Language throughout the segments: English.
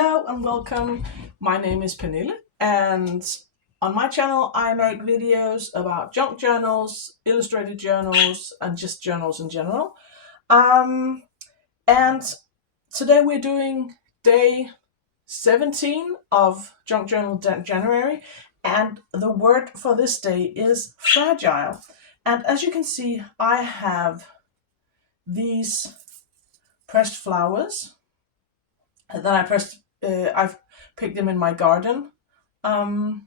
Hello and welcome. My name is Pernille, and on my channel I make videos about junk journals, illustrated journals, and just journals in general. And today we're doing day 17 of Junk Journal January, and the word for this day is fragile. And as you can see, I have these pressed flowers that I've picked them in my garden, the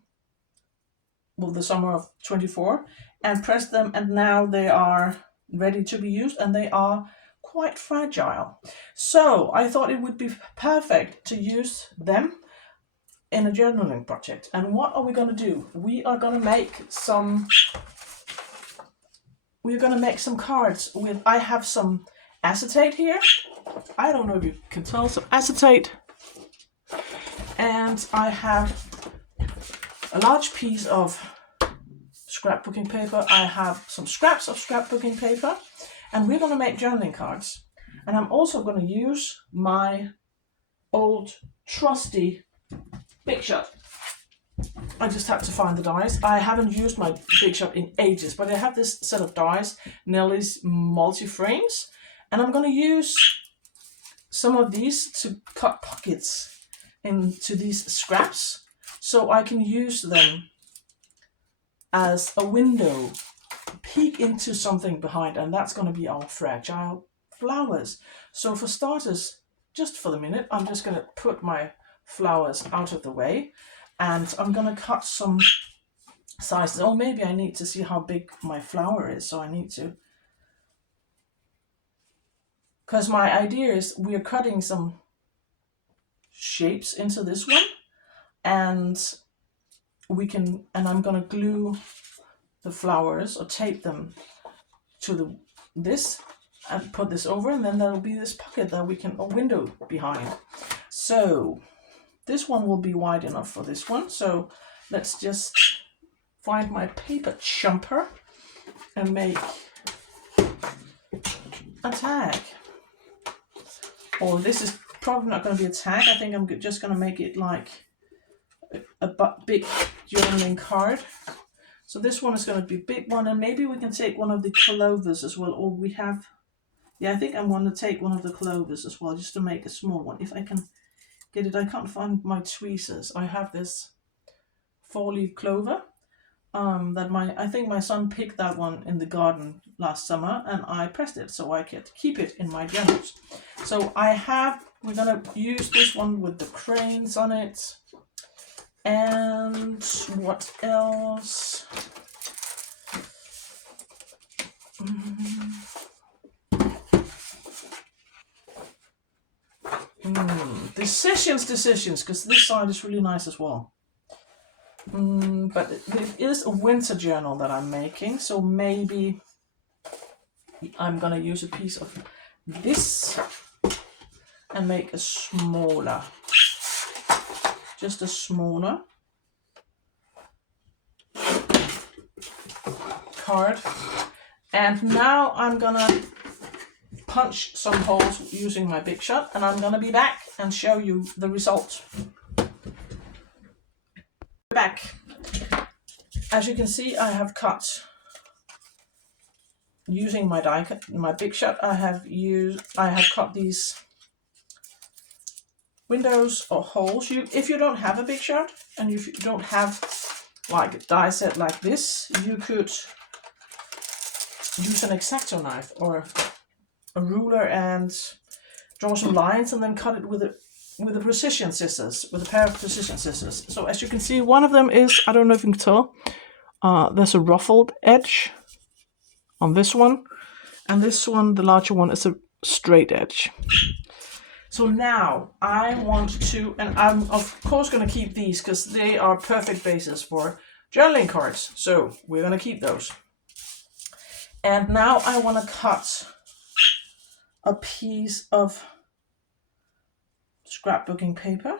summer of 24, and pressed them, and now they are ready to be used, and they are quite fragile. So I thought it would be perfect to use them in a journaling project. And what are we going to do? We're going to make some cards with. I have some acetate here. I don't know if you can tell, some acetate. And I have a large piece of scrapbooking paper. I have some scraps of scrapbooking paper, and we're going to make journaling cards. And I'm also going to use my old trusty Big Shot. I just had to find the dies. I haven't used my Big Shot in ages, but I have this set of dies, Nelly's multi-frames, and I'm going to use some of these to cut pockets into these scraps so I can use them as a window, peek into something behind, and that's going to be our fragile flowers. So for starters, just for the minute, I'm just going to put my flowers out of the way, and I'm going to cut some sizes. Or maybe I need to see how big my flower is, so I need to, because my idea is we're cutting some shapes into this one, and I'm going to glue the flowers or tape them to this and put this over, and then there'll be this pocket that we can, a window behind. So this one will be wide enough for this one. So let's just find my paper chumper and make a tag. Or this is probably not going to be a tag. I think I'm just going to make it like a big journaling card. So this one is going to be a big one, and maybe we can take one of the clovers as well. Or we have, I think I'm going to take one of the clovers as well, just to make a small one. If I can get it, I can't find my tweezers. I have this 4-leaf clover I think my son picked that one in the garden last summer, and I pressed it so I could keep it in my journals. So we're going to use this one with the cranes on it. And what else? Decisions, because this side is really nice as well. But it is a winter journal that I'm making, so maybe I'm gonna use a piece of this and make a smaller, just a smaller card. And now I'm gonna punch some holes using my Big Shot, and I'm gonna be back and show you the result. Back. As you can see, I have cut using my Big Shot. I have cut these windows or holes. If you don't have a Big Shot and if you don't have like a die set like this, you could use an X-Acto knife or a ruler and draw some lines, and then cut it with a precision scissors, with a pair of precision scissors. So as you can see, one of them is, I don't know if you can tell, there's a ruffled edge on this one, and this one, the larger one, is a straight edge. So now I want to, and I'm of course going to keep these because they are perfect bases for journaling cards. So we're going to keep those. And now I want to cut a piece of scrapbooking paper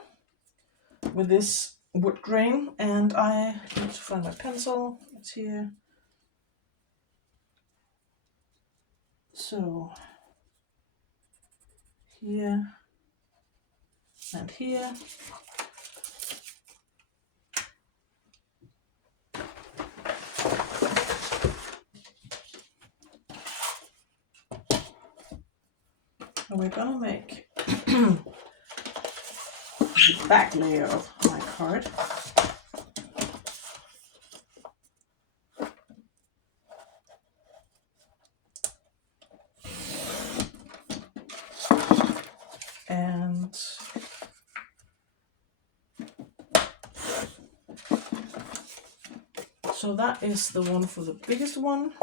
with this wood grain, and I need to find my pencil. It's here. So here, and here. And we're gonna make the back layer of my card. And so that is the one for the biggest one.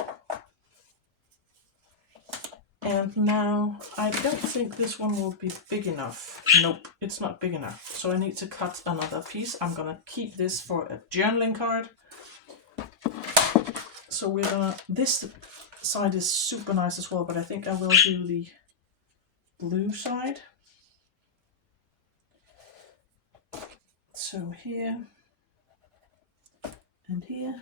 And now I don't think this one will be big enough. Nope, it's not big enough. So I need to cut another piece. I'm gonna keep this for a journaling card. So we're gonna, this side is super nice as well, but I think I will do the blue side. So here and here.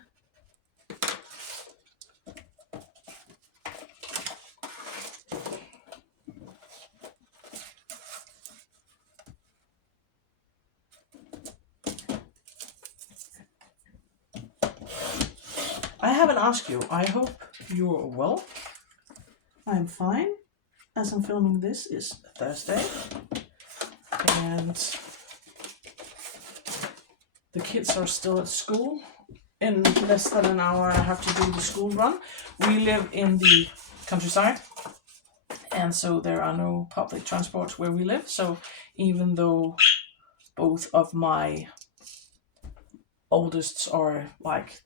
I haven't asked you. I hope you're well. I'm fine. As I'm filming this, is Thursday. And the kids are still at school. In less than an hour, I have to do the school run. We live in the countryside, and so there are no public transports where we live. So even though both of my oldest are like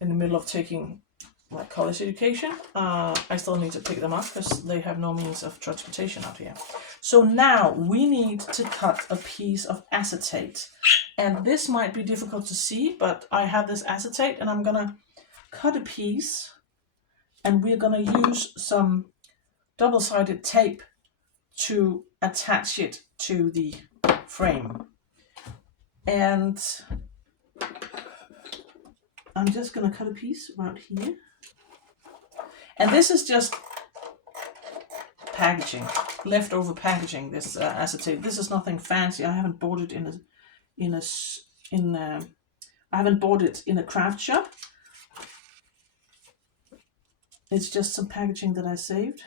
in the middle of taking like college education, I still need to pick them up because they have no means of transportation out here. So now we need to cut a piece of acetate, and this might be difficult to see, but I have this acetate and I'm gonna cut a piece, and we're gonna use some double-sided tape to attach it to the frame. And I'm just gonna cut a piece right here. And this is just packaging, leftover packaging. This acetate. This is nothing fancy. I haven't bought it I haven't bought it in a craft shop. It's just some packaging that I saved.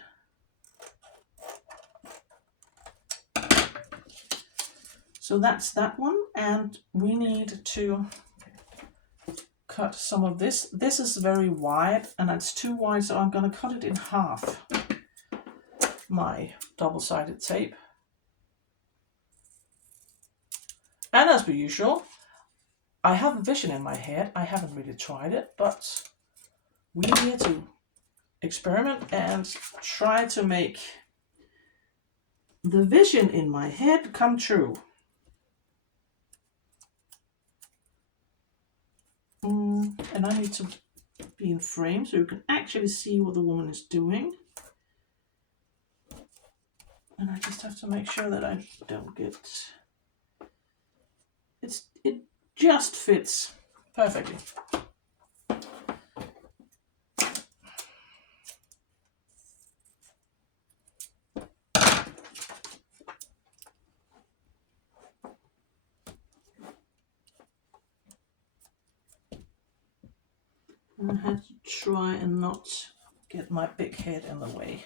So that's that one, and we need to cut some of this. This is very wide and it's too wide, so I'm going to cut it in half, my double-sided tape. And as per usual, I have a vision in my head. I haven't really tried it, but we're here to experiment and try to make the vision in my head come true. And I need to be in frame so you can actually see what the woman is doing. And I just have to make sure that I don't get... It just fits perfectly. I had to try and not get my big head in the way.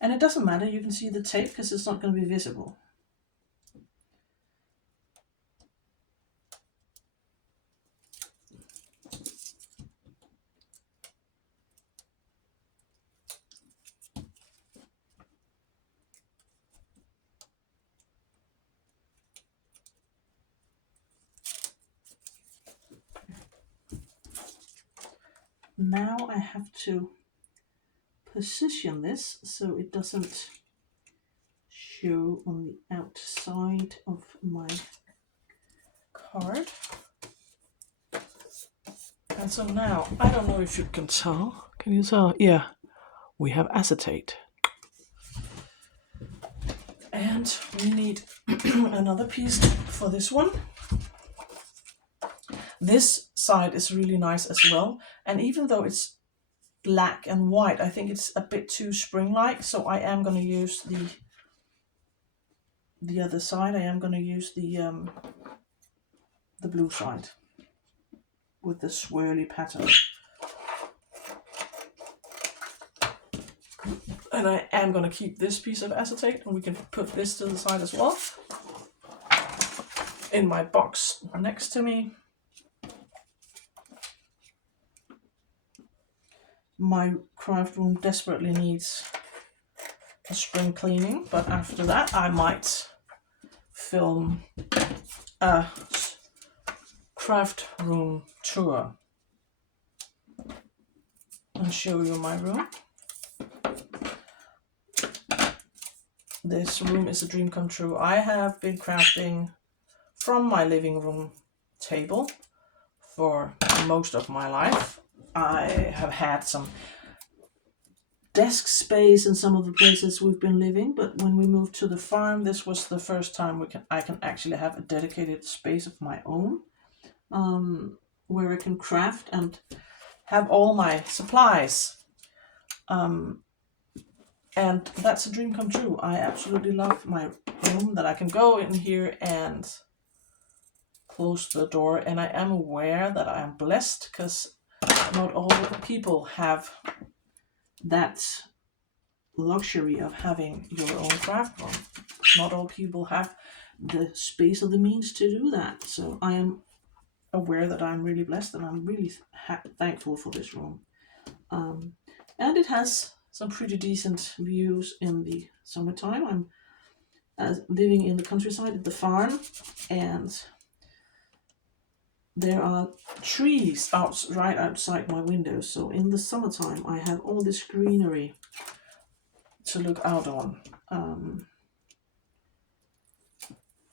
And it doesn't matter, you can see the tape because it's not going to be visible. Now I have to position this so it doesn't show on the outside of my card. And so now, I don't know if you can tell. Can you tell? Yeah, we have acetate. And we need another piece for this one. This side is really nice as well. And even though it's black and white. I think it's a bit too spring-like, so I am going to use the other side. I am going to use the blue side with the swirly pattern. And I am going to keep this piece of acetate, and we can put this to the side as well. In my box next to me. My craft room desperately needs a spring cleaning, but after that I might film a craft room tour and show you my room. This room is a dream come true. I have been crafting from my living room table for most of my life. I have had some desk space in some of the places we've been living, but when we moved to the farm, this was the first time I can actually have a dedicated space of my own, where I can craft and have all my supplies. And that's a dream come true. I absolutely love my room, that I can go in here and close the door. And I am aware that I am blessed, because not all the people have that luxury of having your own craft room. Not all people have the space or the means to do that. So I am aware that I'm really blessed, and I'm really thankful for this room. And it has some pretty decent views in the summertime. I'm living in the countryside at the farm, and there are trees right outside my window. So in the summertime, I have all this greenery to look out on.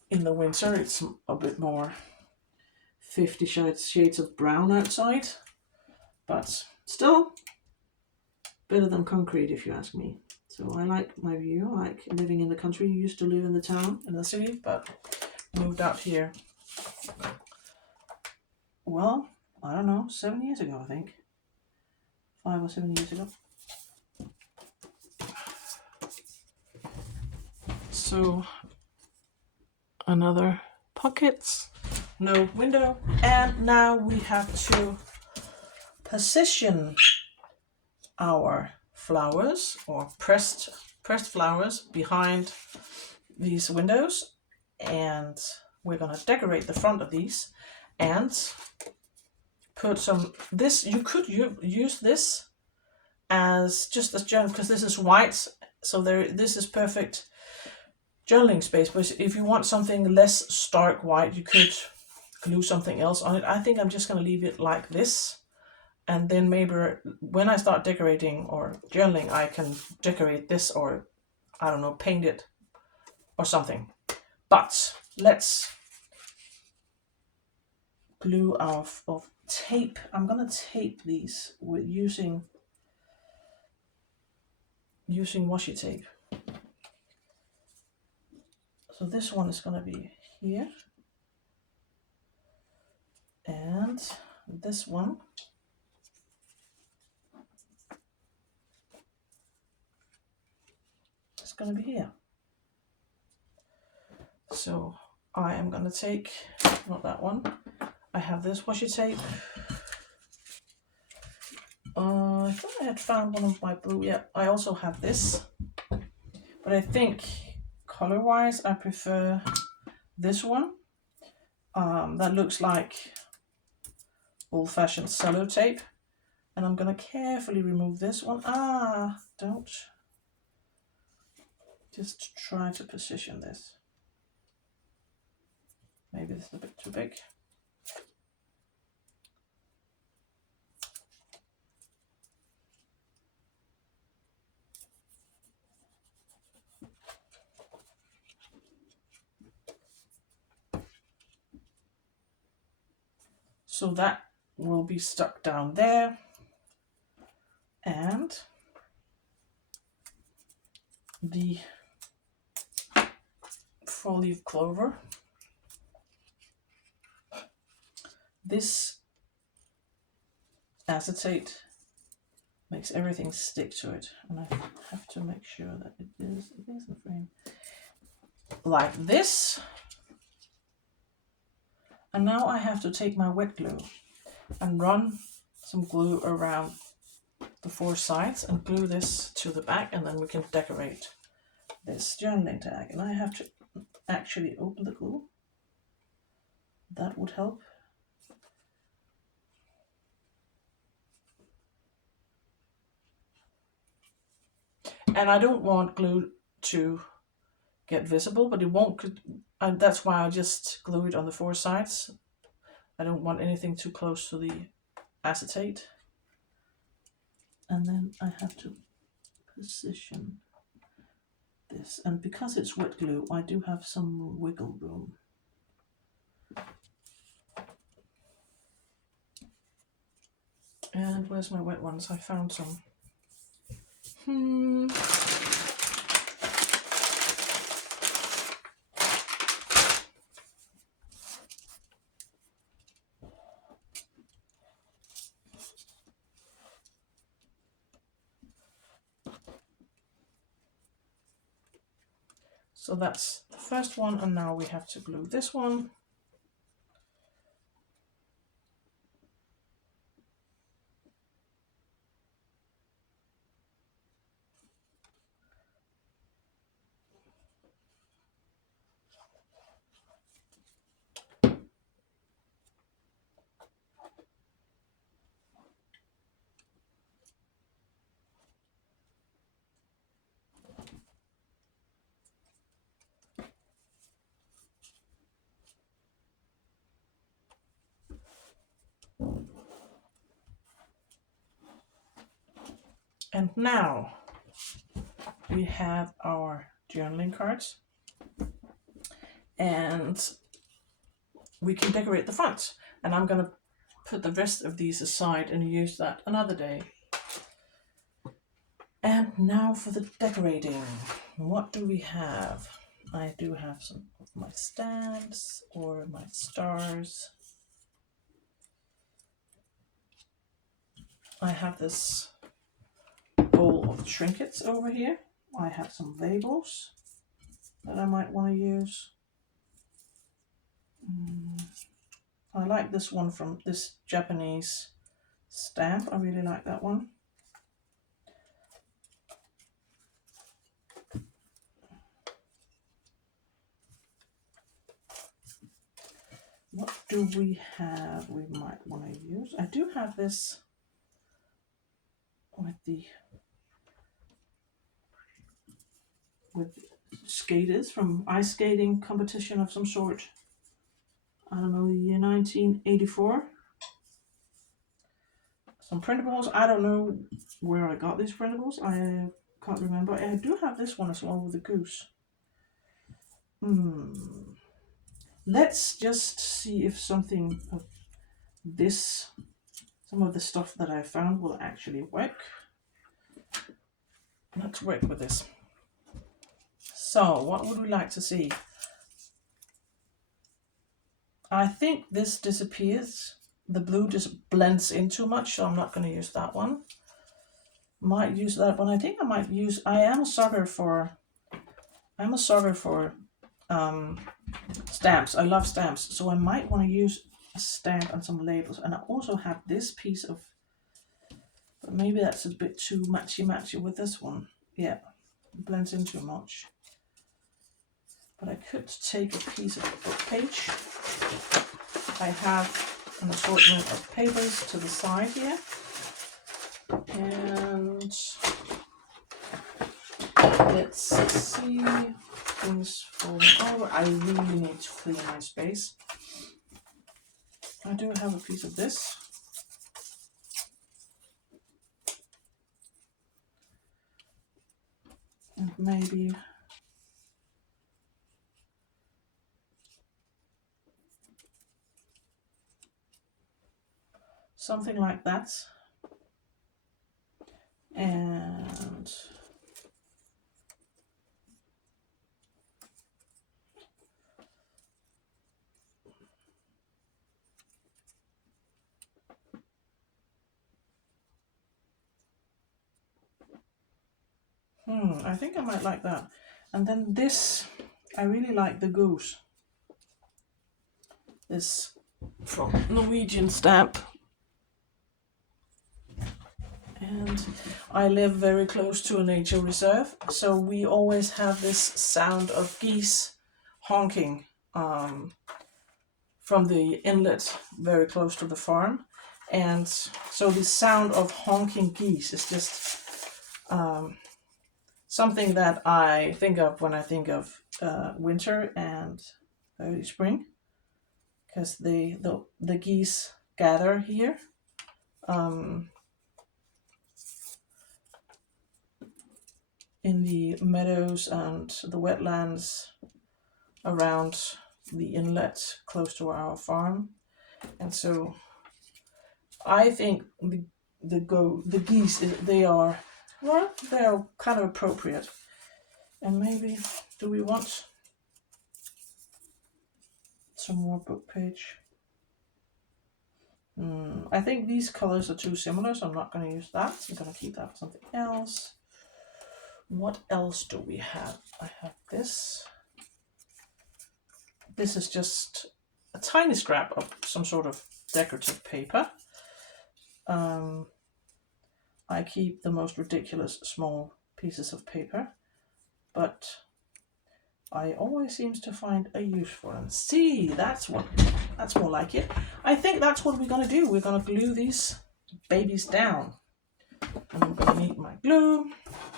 In the winter, it's a bit more 50 shades of brown outside, but still better than concrete, if you ask me. So I like my view. I like living in the country. I used to live in the town, in the city, but moved out here. Well, I don't know, 7 years ago, I think. 5 or 7 years ago. So another pockets, no window, and now we have to position our flowers, or pressed flowers, behind these windows, and we're going to decorate the front of these and put some this. You could use this as just as journal, because this is white, so this is perfect journaling space. But if you want something less stark white, you could glue something else on it. I think I'm just going to leave it like this, and then maybe when I start decorating or journaling, I can decorate this, or I don't know, paint it or something. But let's glue our tape. I'm going to tape these with using washi tape. So this one is going to be here, and this one is going to be here. So I am going to take, not that one, I have this washi tape. I thought I had found one of my blue. Yeah, I also have this, but I think color wise I prefer this one. That looks like old-fashioned cello tape, and I'm going to carefully remove this one. Don't. Just try to position this. Maybe this is a bit too big. So that will be stuck down there. And the 4-leaf clover. This acetate makes everything stick to it. And I have to make sure that it is in frame. Like this. And now I have to take my wet glue and run some glue around the 4 sides and glue this to the back, and then we can decorate this journaling tag. And I have to actually open the glue. That would help. And I don't want glue to get visible, but it won't, and that's why I just glue it on the 4 sides. I don't want anything too close to the acetate. And then I have to position this, and because it's wet glue, I do have some wiggle room. And where's my wet ones? I found some. So that's the first one, and now we have to glue this one. And now we have our journaling cards, and we can decorate the front. And I'm going to put the rest of these aside and use that another day. And now for the decorating. What do we have? I do have some of my stamps or my stars. I have this bowl of trinkets over here. I have some labels that I might want to use. I like this one from this Japanese stamp. I really like that one. What do we have we might want to use? I do have this with skaters from ice skating competition of some sort. I don't know, the year 1984. Some printables. I don't know where I got these printables. I can't remember. I do have this one as well with the goose. Let's just see if something of this, some of the stuff that I found will actually work. Let's work with this. So, what would we like to see? I think this disappears. The blue just blends in too much, so I'm not going to use that one. Might use that one. I think I might use, I am a sucker for stamps. I love stamps, so I might want to use a stamp and some labels. And I also have this piece of, but maybe that's a bit too matchy with this one. Yeah, it blends in too much. But I could take a piece of the book page. I have an assortment of papers to the side here. And let's see things falling over. I really need to clean my space. I do have a piece of this. And maybe something like that. And I think I might like that. And then this, I really like the goose. This from Norwegian Stamp. And I live very close to a nature reserve, so we always have this sound of geese honking from the inlet very close to the farm. And so the sound of honking geese is just something that I think of when I think of winter and early spring, because the geese gather here. In the meadows and the wetlands around the inlet close to our farm. And so I think the geese, they are kind of appropriate. And maybe, do we want some more book page? I think these colors are too similar, so I'm not going to use that. I'm going to keep that for something else. What else do we have? I have this. This is just a tiny scrap of some sort of decorative paper. I keep the most ridiculous small pieces of paper, but I always seem to find a use for them. See, that's more like it. I think that's what we're going to do. We're going to glue these babies down. And I'm going to need my glue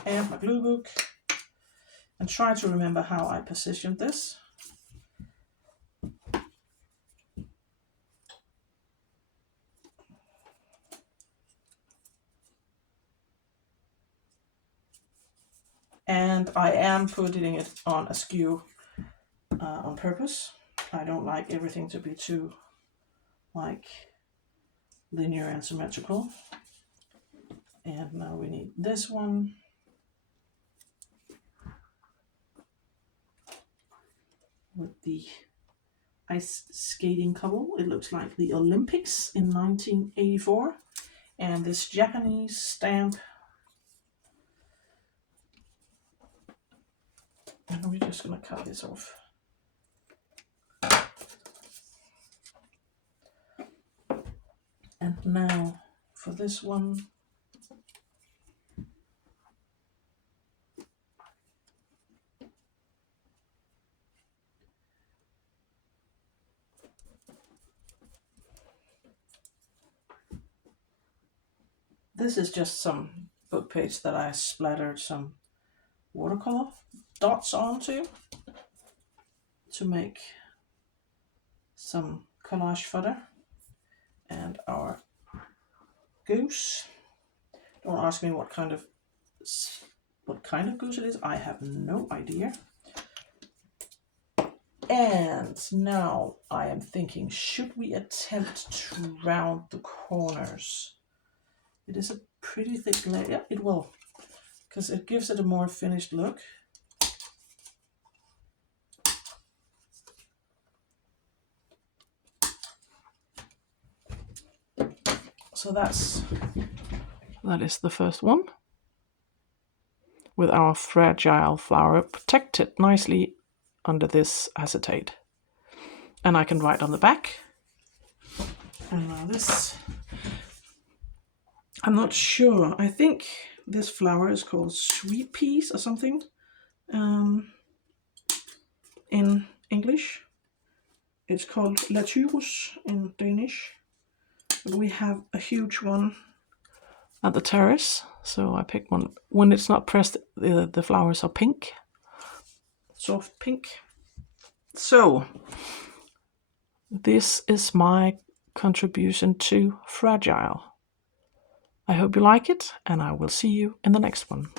and my glue book and try to remember how I positioned this. And I am putting it on askew on purpose. I don't like everything to be too like linear and symmetrical. And now we need this one. With the ice skating couple. It looks like the Olympics in 1984. And this Japanese stamp. And we're just going to cut this off. And now for this one. This is just some book page that I splattered some watercolor dots onto to make some collage fodder. And our goose. Don't ask me what kind of goose it is. I have no idea. And now I am thinking, should we attempt to round the corners? It is a pretty thick layer. Yeah, it will, because it gives it a more finished look. So that is the first one, with our fragile flower protected nicely under this acetate. And I can write on the back. And now this, I'm not sure. I think this flower is called sweet peas or something in English. It's called Latyrus in Danish. But we have a huge one at the terrace, so I picked one. When it's not pressed, the flowers are pink, soft pink. So this is my contribution to Fragile. I hope you like it, and I will see you in the next one.